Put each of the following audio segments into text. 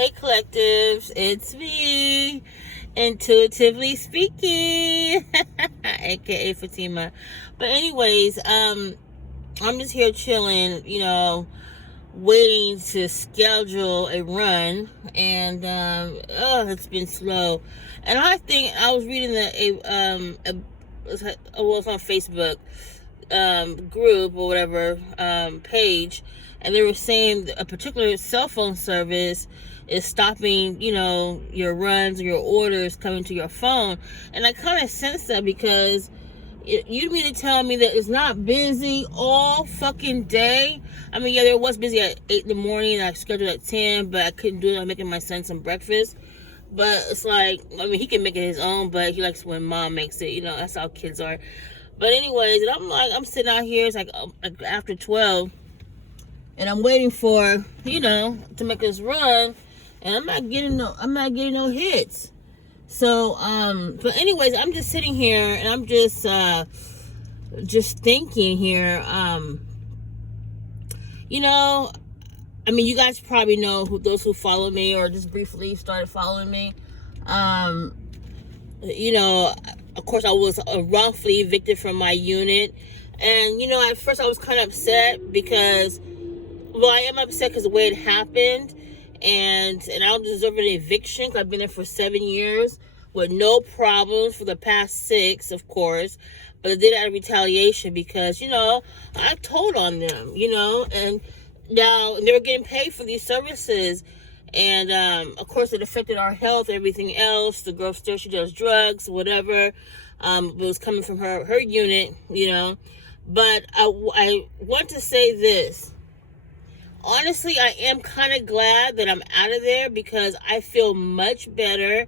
Hey collectives, it's me, intuitively speaking, aka Fatima. But anyways, I'm just here chilling, waiting to schedule a run, and it's been slow. And I think I was reading it was on Facebook group or whatever page, and they were saying a particular cell phone service is stopping, your runs or your orders coming to your phone. And I kind of sense that because you mean to tell me that it's not busy all fucking day? I mean, yeah, there was busy at 8 in the morning, and I scheduled at 10, but I couldn't do it. I'm making my son some breakfast. But it's like, I mean, he can make it his own, but he likes when mom makes it. That's how kids are. But anyways, and I'm sitting out here, it's like after 12, and I'm waiting for, to make this run, and I'm not getting no hits. So, but anyways, I'm just sitting here, and I'm just thinking here, I mean, you guys probably know those who follow me or just briefly started following me. Of course, I was wrongfully evicted from my unit. And, at first I was kind of upset because, I am upset because of the way it happened. And I don't deserve an eviction because I've been there for 7 years with no problems for the past 6, of course. But I did it out of retaliation because, I told on them, and now they were getting paid for these services. And, of course, it affected our health, everything else. The girl upstairs, she does drugs, whatever. It was coming from her unit, But I want to say this. Honestly, I am kind of glad that I'm out of there because I feel much better.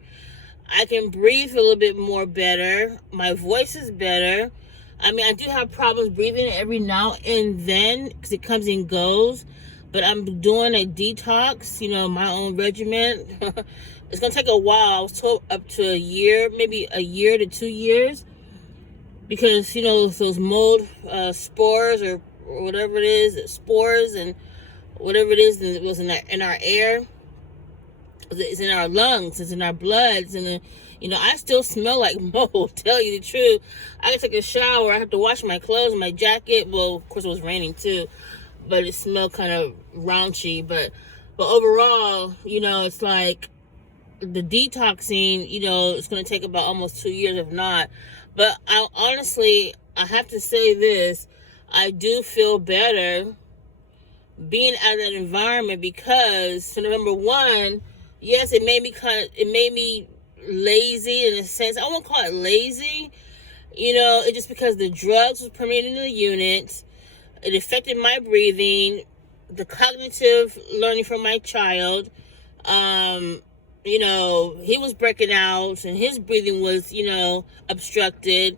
I can breathe a little bit more better. My voice is better. I mean, I do have problems breathing every now and then because it comes and goes. But I'm doing a detox, my own regimen. It's going to take a while. I was told up to a year, maybe a year to 2 years. Because, those mold spores or whatever it is, spores and whatever it is, it was in our air. It's in our lungs. It's in our bloods. And, I still smell like mold, tell you the truth. I can take a shower. I have to wash my clothes and my jacket. Well, of course, it was raining, too. But it smelled kind of raunchy. But overall, it's like the detoxing, it's going to take about almost 2 years, if not. But honestly, I have to say this. I do feel better being out of that environment because, so number one, yes, it made me lazy in a sense. I won't call it lazy. It's just because the drugs was permeating the unit. It affected my breathing, the cognitive learning from my child. He was breaking out and his breathing was, obstructed.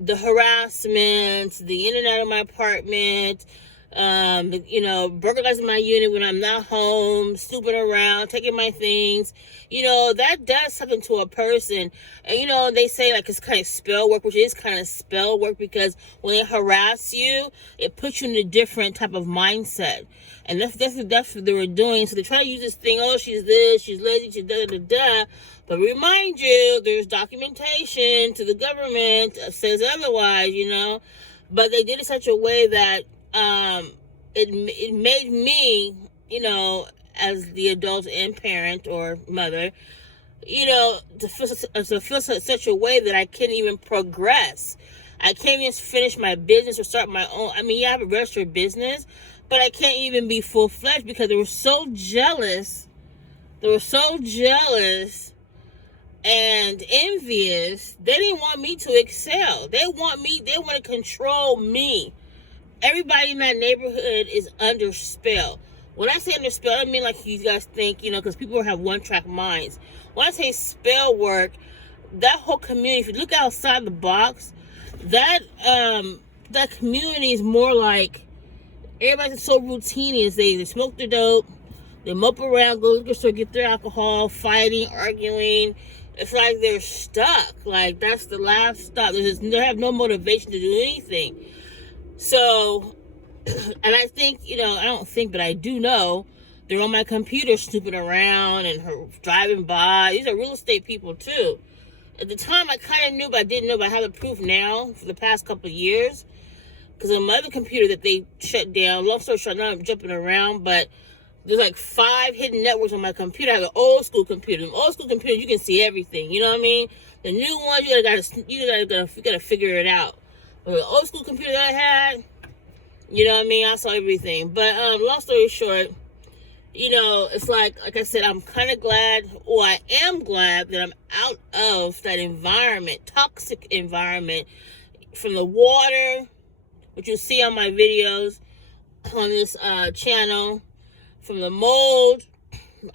The harassment, the in and out of my apartment, burglarizing my unit when I'm not home, snooping around, taking my things, that does something to a person. And, they say like it's kind of spell work, which is kind of spell work because when they harass you, it puts you in a different type of mindset. And that's what they were doing. So they try to use this thing, oh, she's this, she's lazy, she's da-da-da-da. But remind you, there's documentation to the government that says otherwise, But they did it such a way that it made me, as the adult and parent or mother, to feel such a way that I couldn't even progress. I can't even finish my business or start my own. I mean, yeah, I have a registered business, but I can't even be full-fledged because they were so jealous. They were so jealous and envious. They didn't want me to excel. They want to control me. Everybody in that neighborhood is under spell. When I say under spell, I don't mean like you guys think, because people have one-track minds. When I say spell work, that whole community, if you look outside the box, that community is more like everybody's so routine. Is they smoke their dope, they mope around, go to the store, get their alcohol, fighting, arguing. It's like they're stuck. Like that's the last stop. They have no motivation to do anything. So, and I think, I don't think, but I do know they're on my computer snooping around and her driving by. These are real estate people too. At the time, I kind of knew, but I didn't know. But I have the proof now for the past couple of years. Because on my other computer that they shut down, long story short, now I'm jumping around, but there's like 5 hidden networks on my computer. I have an old school computer. An old school computer, you can see everything. You know what I mean? The new ones, you gotta figure it out. But the old school computer that I had, you know what I mean? I saw everything. But long story short, it's like I said, I'm kind of glad, or I am glad that I'm out of that environment, toxic environment, from the water, which you'll see on my videos on this channel, from the mold.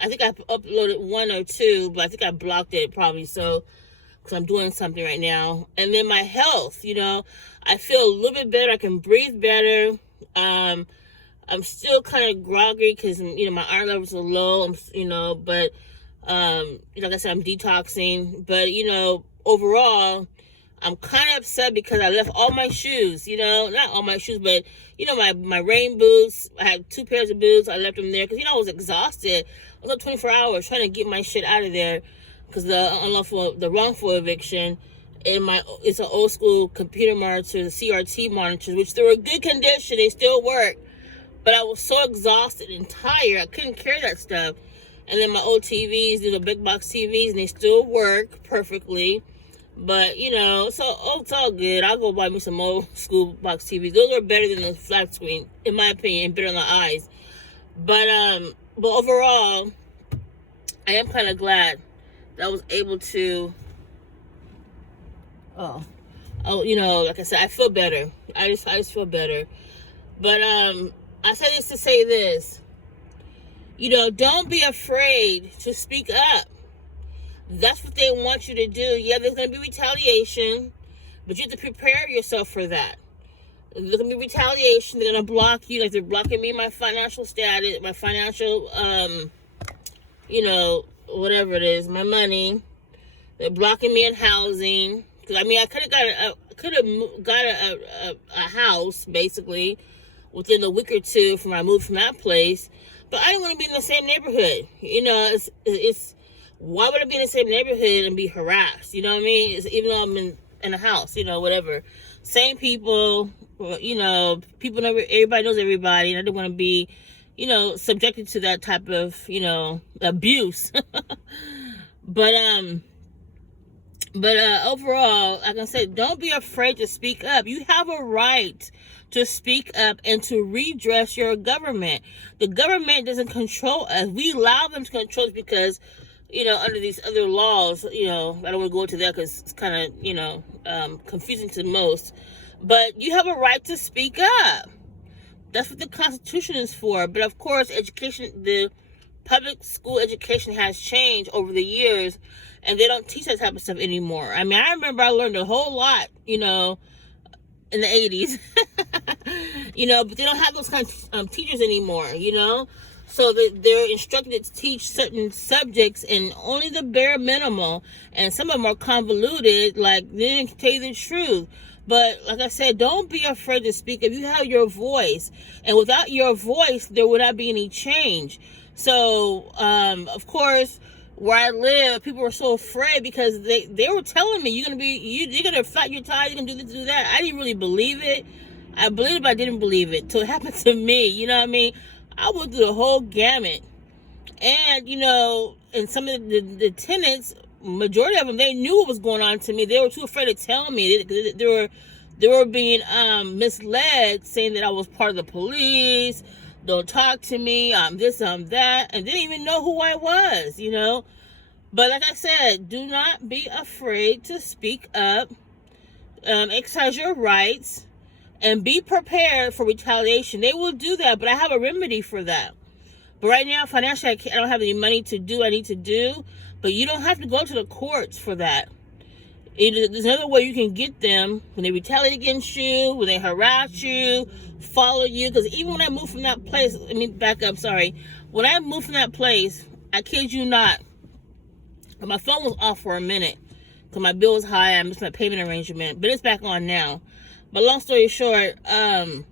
I think I uploaded 1 or 2, but I think I blocked it probably because I'm doing something right now. And then my health, I feel a little bit better. I can breathe better. I'm still kind of groggy because, my iron levels are low, but, like I said, I'm detoxing. But, overall, I'm kind of upset because I left all my shoes, not all my shoes, but, my rain boots. I had 2 pairs of boots. I left them there because, I was exhausted. I was up 24 hours trying to get my shit out of there because the wrongful eviction. And it's an old school computer monitor, the CRT monitors, which they were in good condition. They still work. But I was so exhausted and tired, I couldn't carry that stuff. And then my old TVs, these are big box TVs, and they still work perfectly. But, it's all good. I'll go buy me some old school box TVs. Those are better than the flat screen, in my opinion, and better on the eyes. But overall, I am kind of glad that I was able to, like I said, I feel better. I just feel better. But, I say this to say this, don't be afraid to speak up. That's what they want you to do. Yeah, there's going to be retaliation, but you have to prepare yourself for that. There's going to be retaliation. They're going to block you, like they're blocking me, my financial status, my financial, whatever it is, my money. They're blocking me in housing. Because, I could have got a house, basically, within a week or 2 from I moved from that place. But I didn't want to be in the same neighborhood. It's why would I be in the same neighborhood and be harassed? You know what I mean? Even though I'm in a house, whatever. Same people, people know, everybody knows everybody. And I didn't want to be, subjected to that type of, abuse. But overall, like I said, don't be afraid to speak up. You have a right to speak up and to redress your government. The government doesn't control us. We allow them to control us because, under these other laws, I don't want to go into that because it's kind of, confusing to most. But you have a right to speak up. That's what the Constitution is for. But of course, the public school education has changed over the years, and they don't teach that type of stuff anymore. I remember I learned a whole lot, in the 80s, but they don't have those kinds of teachers anymore, so they're instructed to teach certain subjects in only the bare minimum, and some of them are convoluted, like they didn't tell you the truth. But like I said, don't be afraid to speak up. You have your voice, and without your voice, there would not be any change. So, of course, where I live, people were so afraid because they were telling me you're gonna flat your tires, you're gonna do this, do that. I didn't really believe it. I believed it, but I didn't believe it. So it happened to me. You know what I mean? I went through the whole gamut, and and some of the tenants, majority of them, they knew what was going on to me. They were too afraid to tell me. They were being misled, saying that I was part of the police. Don't talk to me, I'm this, I'm that, and didn't even know who I was, But like I said, do not be afraid to speak up, exercise your rights, and be prepared for retaliation. They will do that, but I have a remedy for that. But right now, financially, I don't have any money to do what I need to do, but you don't have to go to the courts for that. There's another way you can get them when they retaliate against you, when they harass you, follow you. Because even when I moved from that place, back up, sorry. When I moved from that place, I kid you not, my phone was off for a minute because my bill was high. I missed my payment arrangement, but it's back on now. But long story short, I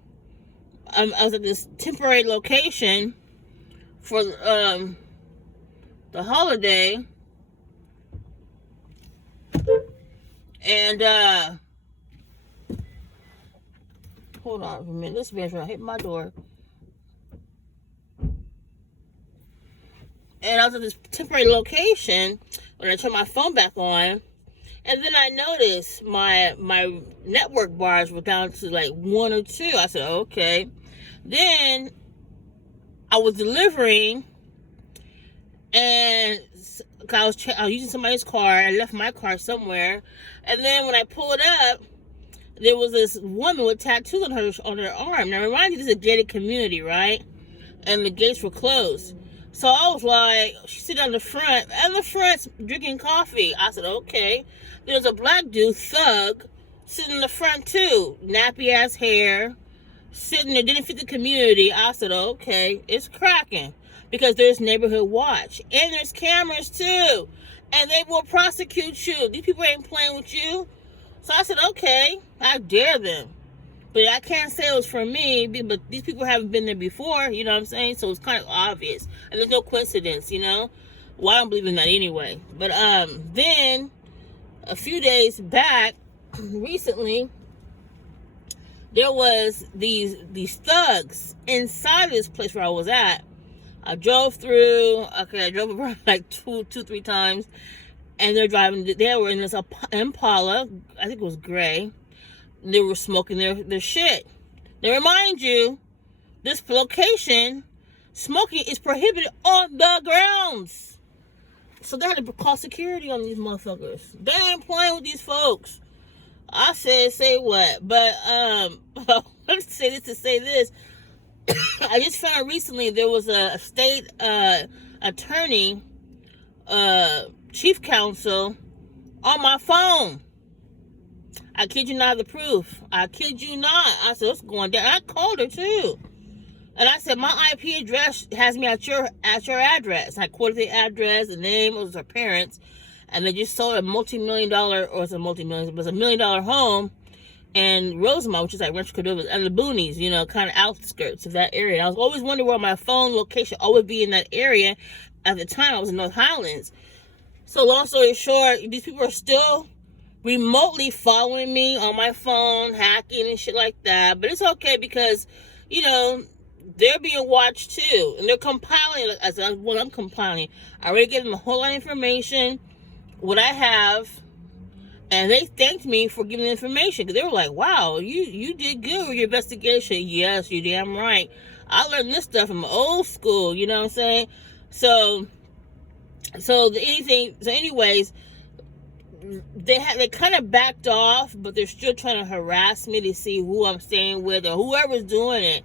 was at this temporary location for the holiday, and hold on a minute. This man's trying to hit my door. And I was at this temporary location when I turned my phone back on, and then I noticed my network bars were down to like 1 or 2. I said, okay. Then I was delivering, and I was using somebody's car. I left my car somewhere, and then when I pulled up, there was this woman with tattoos on her arm. Now, remind you, this is a gated community, right? And the gates were closed. So I was like, she's sitting on the front, and the front's drinking coffee. I said, okay. There's a black dude, thug, sitting in the front too. Nappy ass hair, sitting there, didn't fit the community. I said, okay, it's cracking. Because there's neighborhood watch. And there's cameras too. And they will prosecute you. These people ain't playing with you. So I said, okay, I dare them. But I can't say it was for me, but these people haven't been there before, you know what I'm saying? So it's kind of obvious. And there's no coincidence, you know? Well, I don't believe in that anyway. But then, a few days back, recently, there was these thugs inside of this place where I was at. I drove through, I drove around like two, 3 times. And they were in this Impala, I think it was gray. They were smoking their shit. Now, remind you, this location, smoking is prohibited on the grounds. So they had to call security on these motherfuckers. They ain't playing with these folks. I said, say what? But I want to say this to say this. I just found out recently there was a state attorney, chief counsel, on my phone. I kid you not, the proof. I kid you not. I said, what's going down? I called her too. And I said, my IP address has me at your address. I quoted the address, the name, it was her parents. And they just sold a multi-million-dollar, or it's a multi-million, but it's $1 million home in Rosemont, which is like Rancho Cordova, and the boonies, you know, kind of outskirts of that area. And I was always wondering where my phone location always be in that area. At the time, I was in North Highlands. So long story short, these people are still remotely following me on my phone, hacking and shit like that. But it's okay because, you know, they're being watched too. And they're compiling, as what I'm compiling. I already gave them a whole lot of information, what I have. And they thanked me for giving the information. Because they were like, wow, you did good with your investigation. Yes, you damn right. I learned this stuff from old school, you know what I'm saying? So anyways, they kind of backed off, but they're still trying to harass me to see who I'm staying with or whoever's doing it.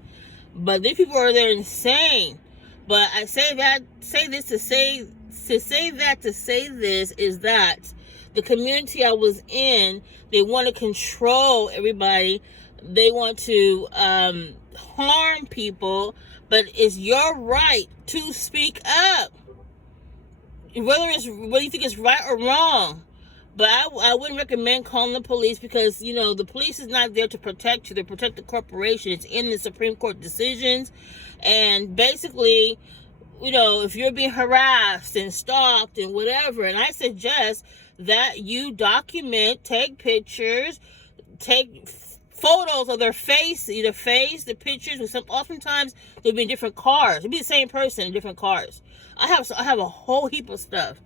But these people are there insane. But I say this to say this is that the community I was in, they want to control everybody. They want to harm people, but it's your right to speak up, whether you think it's right or wrong. But I wouldn't recommend calling the police because, you know, the police is not there to protect you. They protect the corporation. It's in the Supreme Court decisions. And basically, you know, if you're being harassed and stalked and whatever, and I suggest that you document, take pictures, take photos of their face, the pictures, with oftentimes they'll be in different cars. It'll be the same person in different cars. I have a whole heap of stuff.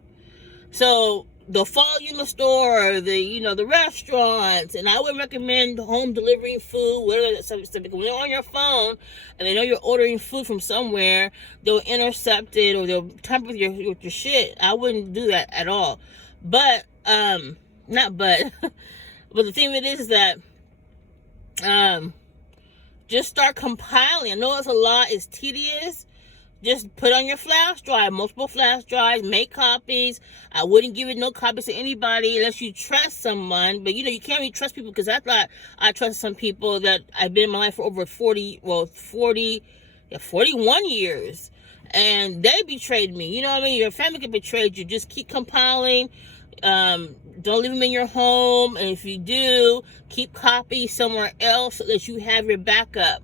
So they'll follow you in the store, or the restaurants, and I would recommend home delivering food, whatever that stuff. Because when they're on your phone and they know you're ordering food from somewhere, they'll intercept it or they'll tamper with your shit. I wouldn't do that at all. But but the thing of it is that just start compiling. I know it's a lot, it's tedious. Just put on your flash drive, multiple flash drives, make copies. I wouldn't give it no copies to anybody unless you trust someone. But, you know, you can't really trust people, because I thought I trusted some people that I've been in my life for over 41 years. And they betrayed me. You know what I mean? Your family can betray you. Just keep compiling. Don't leave them in your home. And if you do, keep copies somewhere else so that you have your backup.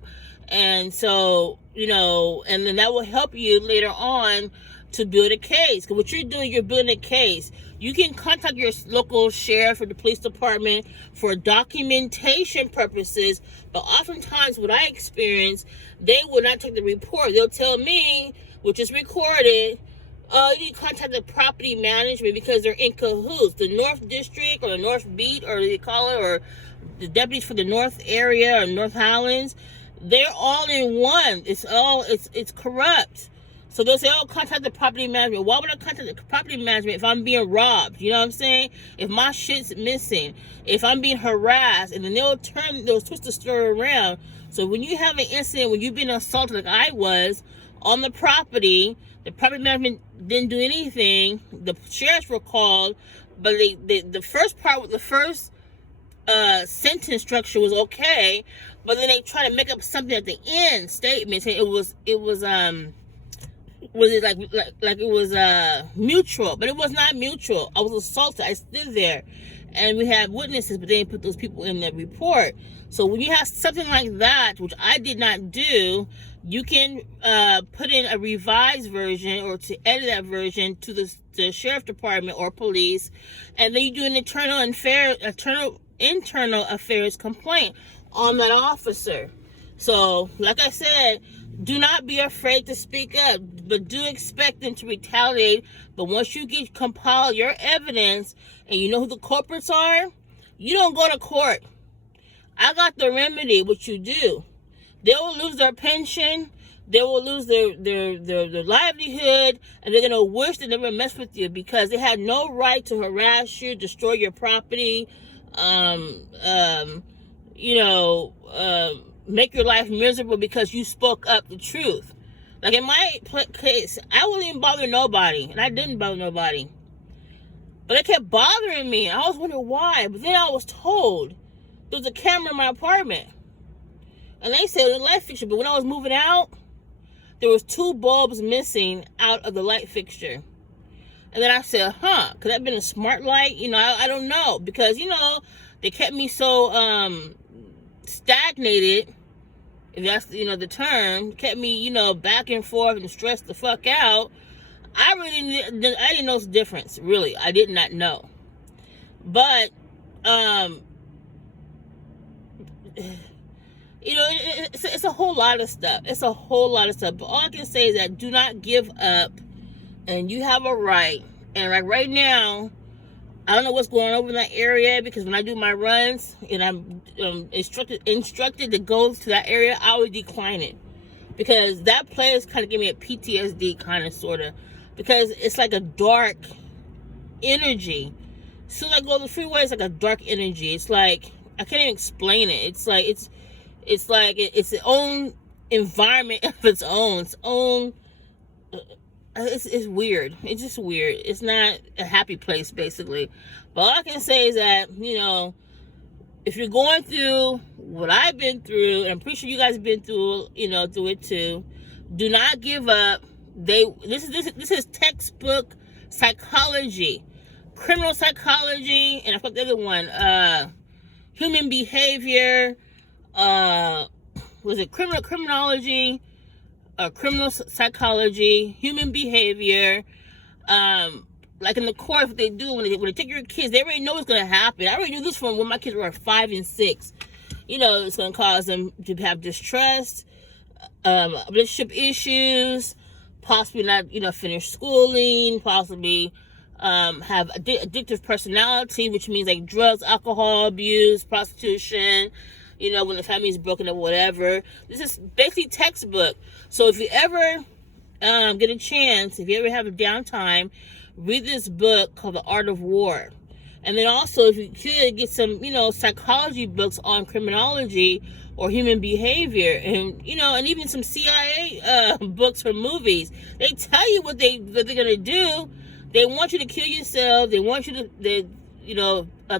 And so, and then that will help you later on to build a case. Because what you're doing, you're building a case. You can contact your local sheriff or the police department for documentation purposes, but oftentimes what I experience, they will not take the report. They'll tell me, which is recorded, you need to contact the property management because they're in cahoots. The North District or the North Beat, or they call it, or the deputies for the North area or North Highlands, they're all in one. It's corrupt. So they'll say, oh, contact the property management. Why would I contact the property management if I'm being robbed? You know what I'm saying? If my shit's missing, if I'm being harassed, and then they'll twist the story around. So when you have an incident, when you've been assaulted like I was on the property management didn't do anything. The sheriffs were called, but the first sentence structure was okay, but then they try to make up something at the end statement saying it was mutual, but it was not mutual. I was assaulted. I stood there, and we had witnesses, but they didn't put those people in the report. So when you have something like that, which I did not do, you can put in a revised version or to edit that version to the sheriff department or police, and then you do an internal affairs complaint on that officer. So, like I said, do not be afraid to speak up, but do expect them to retaliate. But once you compile your evidence and you know who the culprits are, you don't go to court. I got the remedy. What you do, they will lose their pension, they will lose their livelihood, and they're gonna wish they never messed with you because they had no right to harass you, destroy your property, make your life miserable because you spoke up the truth. Like in my case, I wouldn't even bother nobody, and I didn't bother nobody. But it kept bothering me. I was wondering why. But then I was told there was a camera in my apartment. And they said it was a light fixture. But when I was moving out, there was 2 bulbs missing out of the light fixture. And then I said, could that have been a smart light? I don't know. Because, they kept me so stagnated, if that's the term, kept me back and forth and stressed the fuck out. I didn't know the difference. Really, I did not know. But it's a whole lot of stuff. It's a whole lot of stuff. But all I can say is that do not give up, and you have a right. And like right now, I don't know what's going on in that area, because when I do my runs and I'm instructed to go to that area, I always decline it, because that place kind of gave me a PTSD kind of sort of, because it's like a dark energy. So I go to the freeway, it's like a dark energy. It's like I can't even explain it. It's like it's its own environment of its own. It's weird. It's just weird. It's not a happy place, basically. But all I can say is that, if you're going through what I've been through, and I'm pretty sure you guys have been through, through it too, do not give up. This is textbook psychology, criminal psychology, and I forgot the other one, human behavior, criminology, criminal psychology, human behavior, like in the court, what they do when they take your kids, they already know what's going to happen. I already knew this from when my kids were 5 and 6. It's going to cause them to have distrust, relationship issues, possibly not, finish schooling, possibly have addictive personality, which means like drugs, alcohol abuse, prostitution, when the family's broken up, whatever. This is basically textbook. So if you ever get a chance, if you ever have a downtime, read this book called The Art of War. And then also, if you could, get some, psychology books on criminology or human behavior, and, and even some CIA books or movies. They tell you what they're going to do. They want you to kill yourself. They want you to,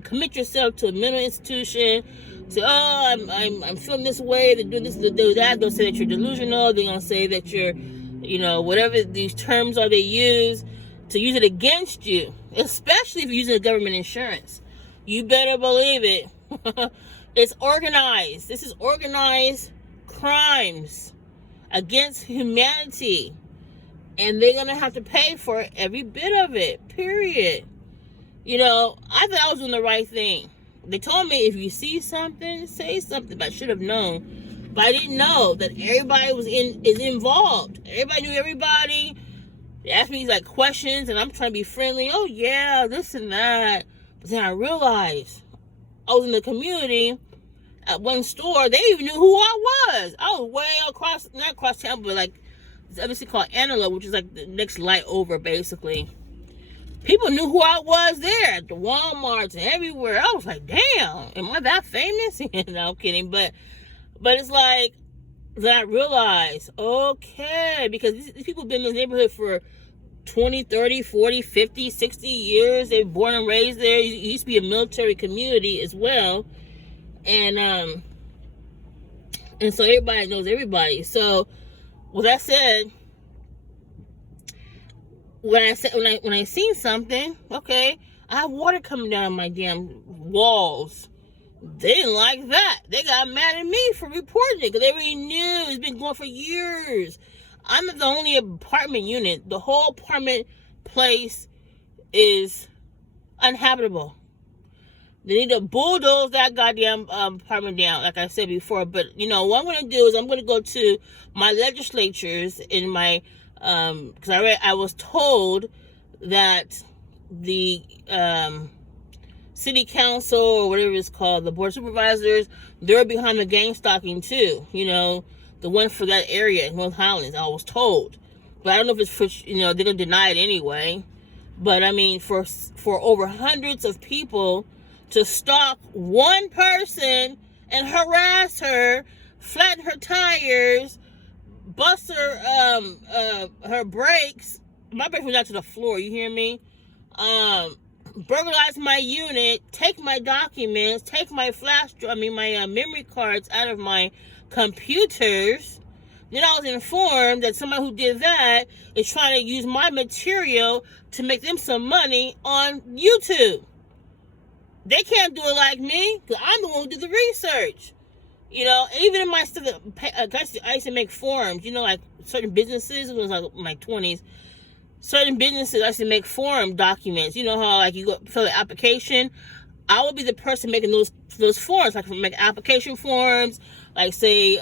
commit yourself to a mental institution. Say, oh, I'm feeling this way. They do this, they do that. They'll say that you're delusional. They're gonna say that you're, whatever these terms are they use to use it against you. Especially if you're using the government insurance. You better believe it. It's organized. This is organized crimes. against humanity. And they're going to have to pay for every bit of it, period. You know, I thought I was doing the right thing. They told me if you see something, say something, but I should have known. But I didn't know that everybody is involved. Everybody knew everybody. They asked me like questions, and I'm trying to be friendly. Oh yeah, this and that. But then I realized I was in the community at one store. They even knew who I was. I was way across, not across town, but like it's obviously called Antelope, which is like the next light over, basically. People knew who I was there at the Walmarts and everywhere. I was like, damn, am I that famous? No, I'm kidding. But it's like, then I realized, okay, because these people have been in this neighborhood for 20, 30, 40, 50, 60 years. They were born and raised there. It used to be a military community as well. And so everybody knows everybody. So with that said, when I seen something, okay, I have water coming down my damn walls. They didn't like that. They got mad at me for reporting it because they already knew it's been going for years. I'm the only apartment unit. The whole apartment place is uninhabitable. They need to bulldoze that goddamn apartment down, like I said before. But, you know, what I'm going to do is I'm going to go to my legislatures in my, because I was told that the city council or whatever it's called, the board of supervisors, they're behind the game stocking too. You know, the one for that area in North Highlands, I was told. But I don't know if it's for, you know, they're going to deny it anyway. But, I mean, for over hundreds of people to stalk one person and harass her, flatten her tires, bust her brakes. My brakes went down to the floor, you hear me? Burglarize my unit, take my documents, take my my memory cards out of my computers. Then I was informed that somebody who did that is trying to use my material to make them some money on YouTube. They can't do it like me, because I'm the one who did the research. You know, even in my stuff, I used to make forums, you know, like certain businesses, it was like my 20s, certain businesses I used to make forum documents. You know how, like, you go fill the application? I would be the person making those forms, like make application forms, like say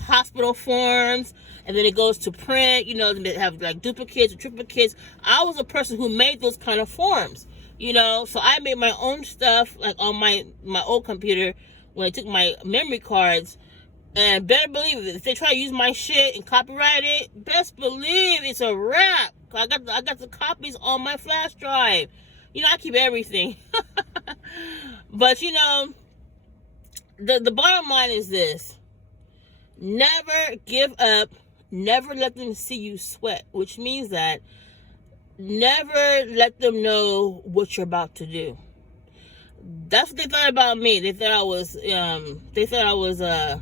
hospital forms, and then it goes to print, you know, they have like duplicates or triplicates. I was a person who made those kind of forms, you know, so I made my own stuff, like on my old computer when I took my memory cards. And better believe it, if they try to use my shit and copyright it, best believe it's a wrap. I got the copies on my flash drive. You know, I keep everything. But, you know, the bottom line is this. Never give up. Never let them see you sweat, which means that never let them know what you're about to do. That's what they thought about me. They thought I was, you know, I was a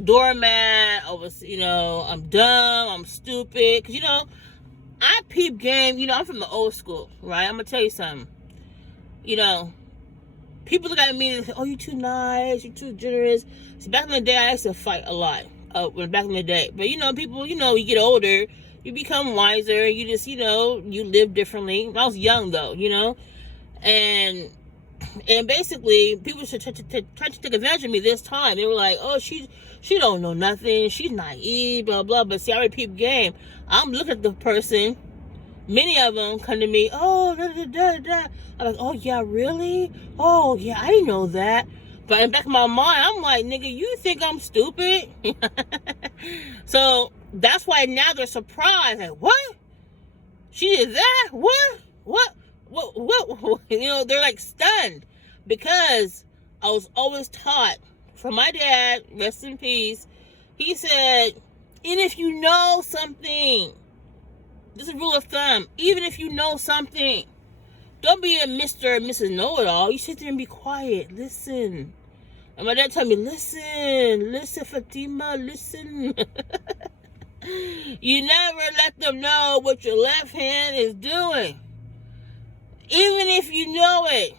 doormat. I was, you know, I'm dumb. I'm stupid. Because, you know, I peep game. You know, I'm from the old school, right? I'm going to tell you something. You know, people look at me and say, oh, you're too nice. You're too generous. See, back in the day, I used to fight a lot. Back in the day. But, you know, people, you know, you get older. You become wiser. You just, you know, you live differently. I was young, though, you know. And basically, people should try to take advantage of me this time. They were like, oh, she don't know nothing. She's naive, blah, blah. But see, I already peep game. I'm looking at the person. Many of them come to me, oh, da, da, da, da. I'm like, oh, yeah, really? Oh, yeah, I didn't know that. But in the back of my mind, I'm like, nigga, you think I'm stupid? So that's why now they're surprised. Like, what? She did that? What? You know, they're like stunned, because I was always taught from my dad, rest in peace. He said, even if you know something, this is a rule of thumb, even if you know something, don't be a Mr. and Mrs. Know-it-all. You sit there and be quiet, listen. And my dad told me, listen, Fatima, listen. You never let them know what your left hand is doing. Even if you know it,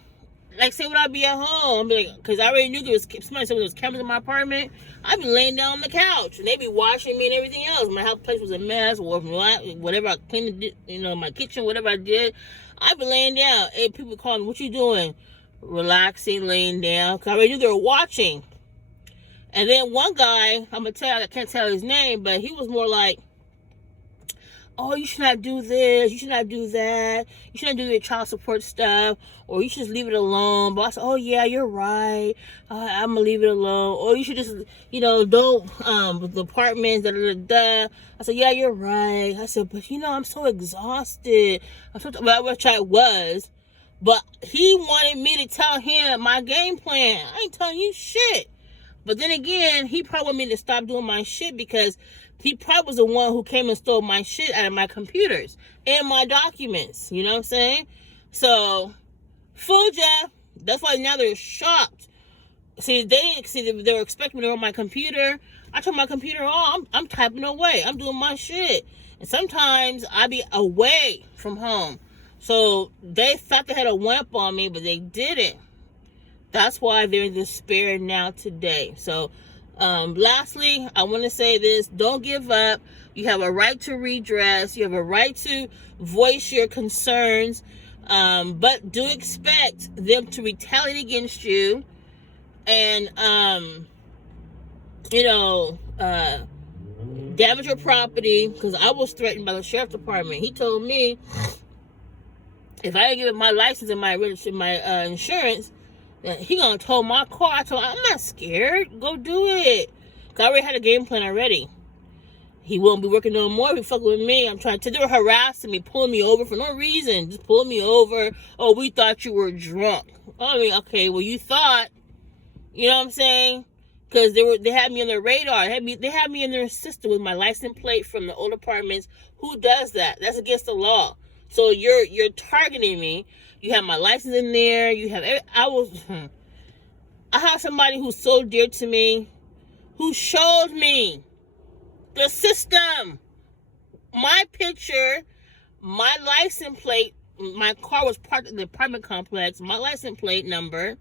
like, say when I be at home, I'd be like, because I already knew there was somebody said there was cameras in my apartment. I'd be laying down on the couch, and they'd be watching me and everything else. My house place was a mess, or whatever I cleaned, my kitchen, whatever I did, I'd be laying down. And people would call me, "What you doing?" Relaxing, laying down, because I already knew they were watching. And then one guy, I can't tell his name, but he was more like, "Oh, you should not do this, you should not do that, you should not do your child support stuff, or you should just leave it alone." But I said, "Oh yeah, you're right, I'm gonna leave it alone." Or you should just, don't, with the apartments, da. I said, "Yeah, you're right." I said, "But I'm so exhausted." Which I was, but he wanted me to tell him my game plan. I ain't telling you shit. But then again, he probably wanted me to stop doing my shit because he probably was the one who came and stole my shit out of my computers and my documents. You know what I'm saying? So, fooled ya. That's why now they're shocked. They were expecting me to on my computer. I turn my computer on. I'm typing away. I'm doing my shit. And sometimes I be away from home. So they thought they had a wimp on me, but they didn't. That's why they're in despair now today. So, lastly, I want to say this. Don't give up. You have a right to redress. You have a right to voice your concerns. But do expect them to retaliate against you. And, damage your property. Because I was threatened by the sheriff's department. He told me if I didn't give him my license and my insurance, he gonna tow my car. I told him, I'm not scared. Go do it. Cause I already had a game plan already. He won't be working no more if he fucking with me. I'm trying to. They were harassing me, pulling me over for no reason. Just pulling me over. "Oh, we thought you were drunk." I mean, okay, well, you thought. You know what I'm saying? Because they had me on their radar. They had me in their system with my license plate from the old apartments. Who does that? That's against the law. So you're targeting me. You have my license in there. You have I have somebody who's so dear to me, who showed me the system, my picture, my license plate. My car was parked in the apartment complex. My license plate number.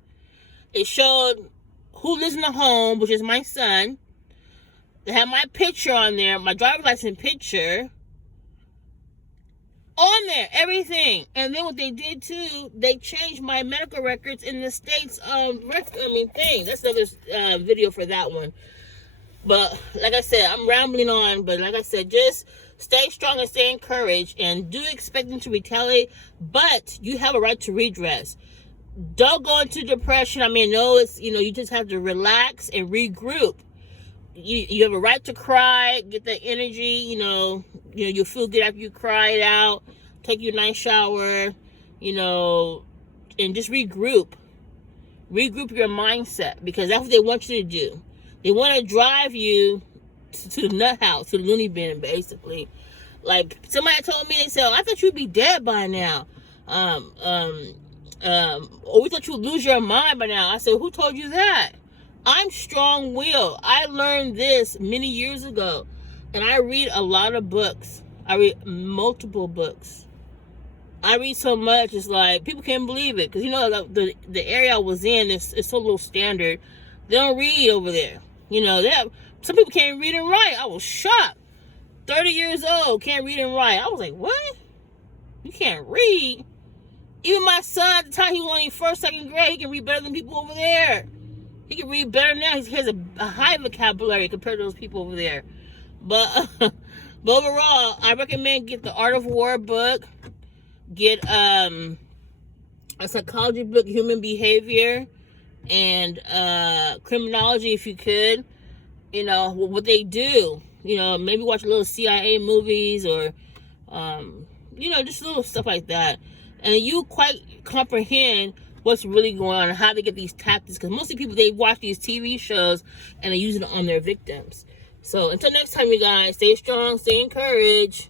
It showed who lives in the home, which is my son. They had my picture on there, my driver's license picture. On there, everything. And then what they did too, they changed my medical records in the state's thing. That's another video for that one. But like I said, I'm rambling on. But like I said, just stay strong and stay encouraged, and do expect them to retaliate. But you have a right to redress. Don't go into depression. I mean, no, it's you just have to relax and regroup. You have a right to cry, get the energy, you'll feel good after you cry it out, take your nice shower, and just regroup. Regroup your mindset, because that's what they want you to do. They want to drive you to the nut house, to the loony bin, basically. Like, somebody told me, they said, "I thought you'd be dead by now. Or we thought you would lose your mind by now." I said, "Who told you that?" I'm strong-willed. I learned this many years ago. And I read a lot of books. I read multiple books. I read so much, it's like, people can't believe it. Because, the area I was in is so low standard. They don't read over there. Some people can't read and write. I was shocked. 30 years old, can't read and write. I was like, what? You can't read? Even my son, at the time he was only first, second grade, he can read better than people over there. He can read better now. He has a high vocabulary compared to those people over there. But overall, I recommend get the Art of War book. Get a psychology book, Human Behavior, and Criminology if you could. What they do. Maybe watch a little CIA movies or, just little stuff like that. And you quite comprehend what's really going on and how they get these tactics, because mostly people, they watch these TV shows and they use it on their victims. So until next time, you guys, stay strong, stay encouraged.